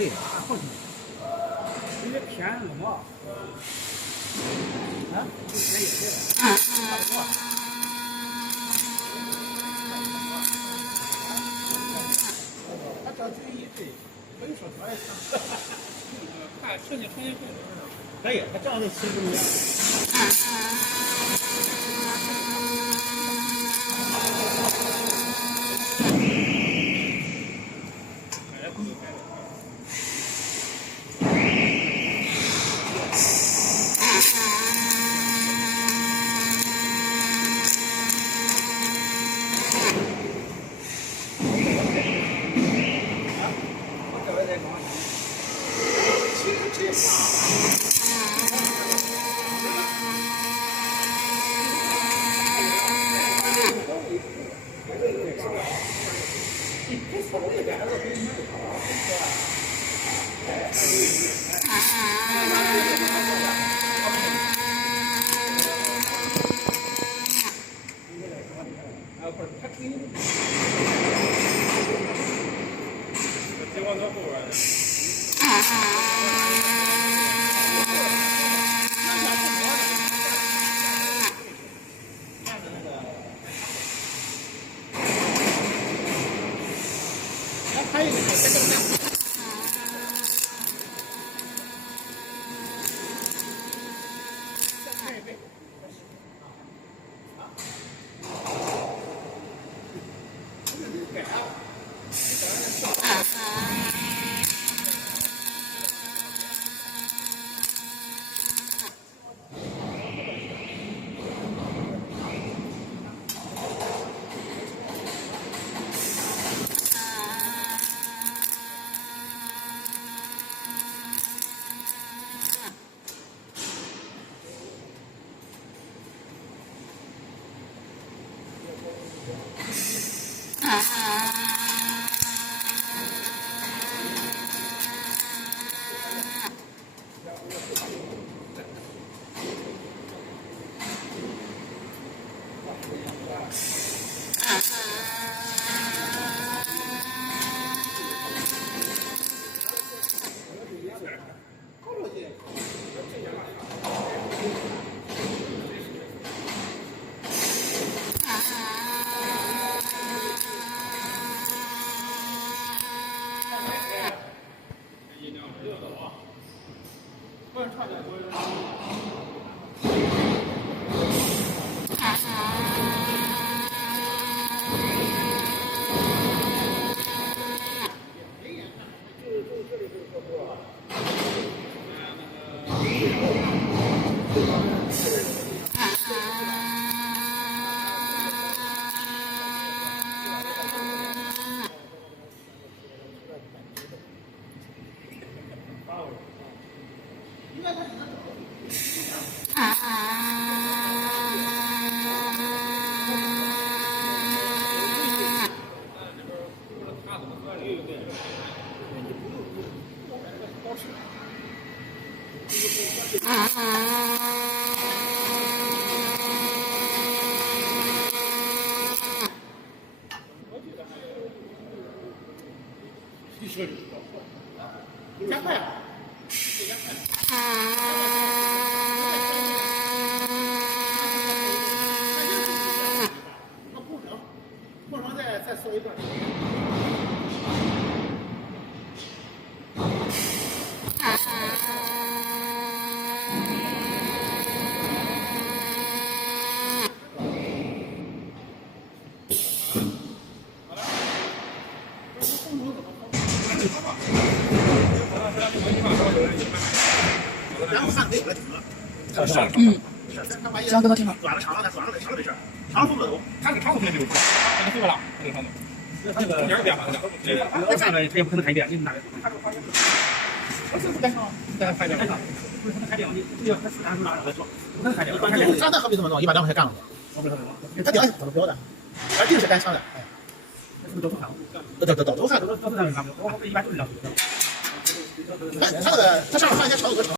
可以，还好听。有点偏那个嘛。啊，就偏也对了，差不多。他这嘴一对，可以说出来。看设计创新会可以，他这样就吃不一样。还有一个加快啊！碰上再缩一段。江哥哥听好。短了长了没事，长了不走，他这个长度肯定没有错，那个对不啦？这个长度，那个中间变化的，那上面它也不可能开变，你哪个？我是不敢上，再开变了，不可能开变，你要他是单数哪来说？不可能开变。他那好比怎么弄？120块钱干了的，他屌怎么标的？而这个是单枪的，哎，是不是都看？都看，都看，我一般都是这样。他那个他上面放一些长度和长。